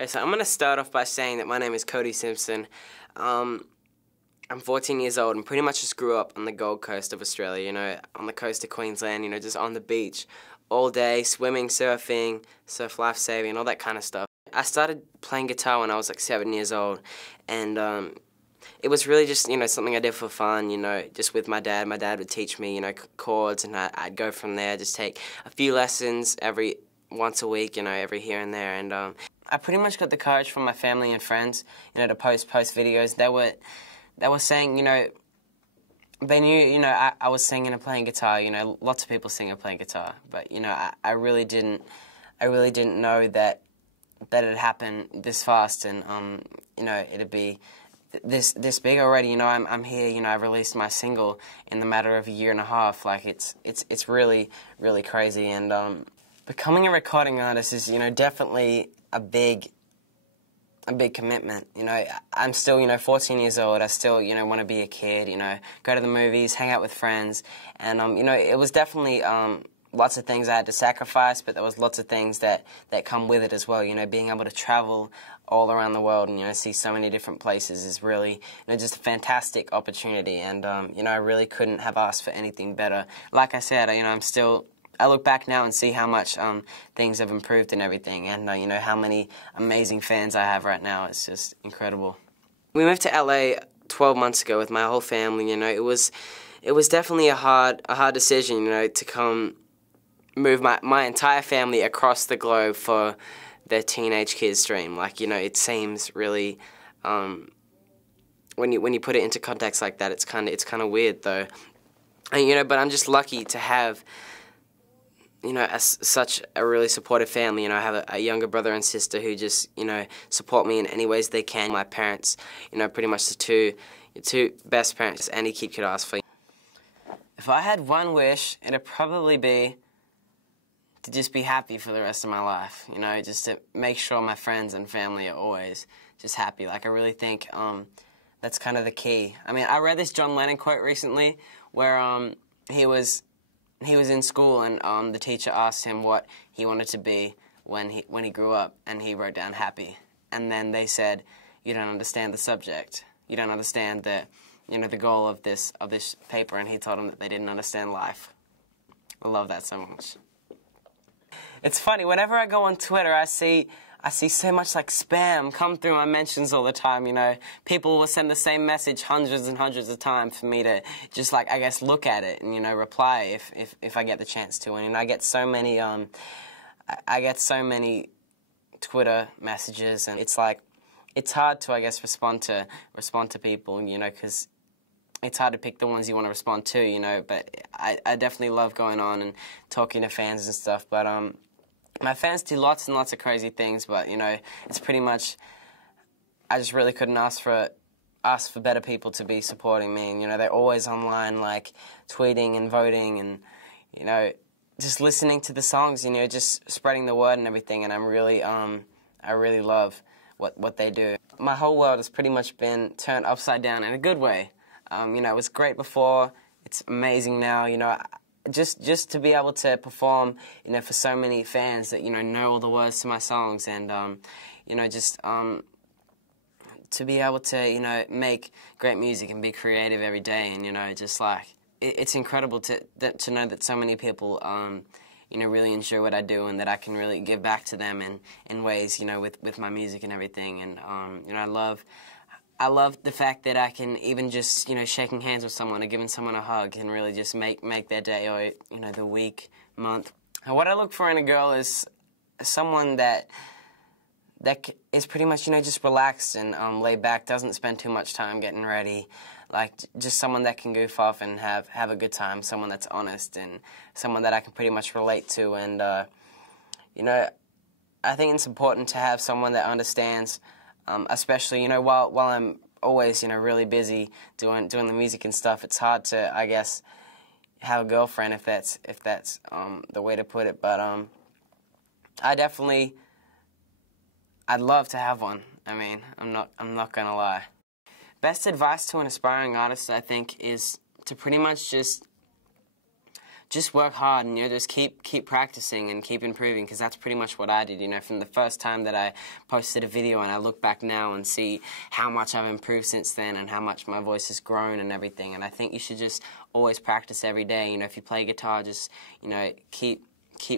Okay, so I'm going to start off by saying that my name is Cody Simpson. I'm 14 years old and pretty much just grew up on the Gold Coast of Australia, you know, on the coast of Queensland, you know, just on the beach all day, swimming, surfing, surf lifesaving, all that kind of stuff. I started playing guitar when I was like 7 years old, and it was really just, you know, something I did for fun, you know, just with my dad. My dad would teach me, you know, chords, and I'd go from there, just take a few lessons once a week, you know, every here and there, and I pretty much got the courage from my family and friends, you know, to post videos. They were saying, you know, they knew, you know, I was singing and playing guitar. You know, lots of people sing and play guitar, but you know, I really didn't know that it'd happen this fast, and you know, it'd be this big already. You know, I'm here. You know, I released my single in the matter of a year and a half. Like it's really crazy, and becoming a recording artist is, you know, definitely a big commitment. You know, I'm still, you know, 14 years old. I still, you know, want to be a kid, you know, go to the movies, hang out with friends, and you know, it was definitely lots of things I had to sacrifice, but there was lots of things that come with it as well. You know, being able to travel all around the world and, you know, see so many different places is really, you know, just a fantastic opportunity, and you know, I really couldn't have asked for anything better. Like I said, you know, I look back now and see how much things have improved and everything, and you know, how many amazing fans I have right now. It's just incredible. We moved to LA 12 months ago with my whole family. You know, it was definitely a hard decision, you know, to move my entire family across the globe for their teenage kid's dream. Like, you know, it seems really when you put it into context like that, it's kind of weird though. And, you know, but I'm just lucky to have, you know, such a really supportive family. You know, I have a younger brother and sister who just, you know, support me in any ways they can. My parents, you know, pretty much the two best parents any kid could ask for. If I had one wish, it'd probably be to just be happy for the rest of my life. You know, just to make sure my friends and family are always just happy. Like, I really think that's kind of the key. I mean, I read this John Lennon quote recently where he was in school, and the teacher asked him what he wanted to be when he grew up, and he wrote down happy. And then they said, "You don't understand the subject. You don't understand the, you know, the goal of this paper." And he told them that they didn't understand life. I love that so much. It's funny, whenever I go on Twitter, I see so much like spam come through my mentions all the time. You know, people will send the same message hundreds and hundreds of times for me to just, like, I guess, look at it and, you know, reply if I get the chance to. And, you know, I get so many Twitter messages, and it's like, it's hard to, I guess, respond to people, you know, because it's hard to pick the ones you want to respond to, you know. But I definitely love going on and talking to fans and stuff. But my fans do lots and lots of crazy things, but, you know, it's pretty much, I just really couldn't ask for better people to be supporting me. And, you know, they're always online, like, tweeting and voting and, you know, just listening to the songs, you know, just spreading the word and everything. And I'm really, I really love what they do. My whole world has pretty much been turned upside down in a good way. You know, it was great before, it's amazing now, you know. Just to be able to perform, you know, for so many fans that, you know all the words to my songs, and you know, just to be able to, you know, make great music and be creative every day, and, you know, just like it's incredible to know that so many people you know, really enjoy what I do, and that I can really give back to them in ways, you know, with my music and everything. And you know, I love the fact that I can even just, you know, shaking hands with someone or giving someone a hug can really just make their day, or, you know, the week, month. And what I look for in a girl is someone that is pretty much, you know, just relaxed and laid back, doesn't spend too much time getting ready. Like, just someone that can goof off and have a good time, someone that's honest, and someone that I can pretty much relate to. And, you know, I think it's important to have someone that understands. Especially, you know, while I'm always, you know, really busy doing the music and stuff, it's hard to, I guess, have a girlfriend if that's the way to put it. But I'd love to have one. I mean, I'm not gonna lie. Best advice to an aspiring artist, I think, is to pretty much just just work hard and, you know, just keep practicing and keep improving, because that's pretty much what I did, you know, from the first time that I posted a video, and I look back now and see how much I've improved since then and how much my voice has grown and everything. And I think you should just always practice every day. You know, if you play guitar, just, you know, keep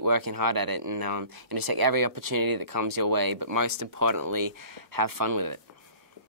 working hard at it, and just take every opportunity that comes your way, but most importantly, have fun with it.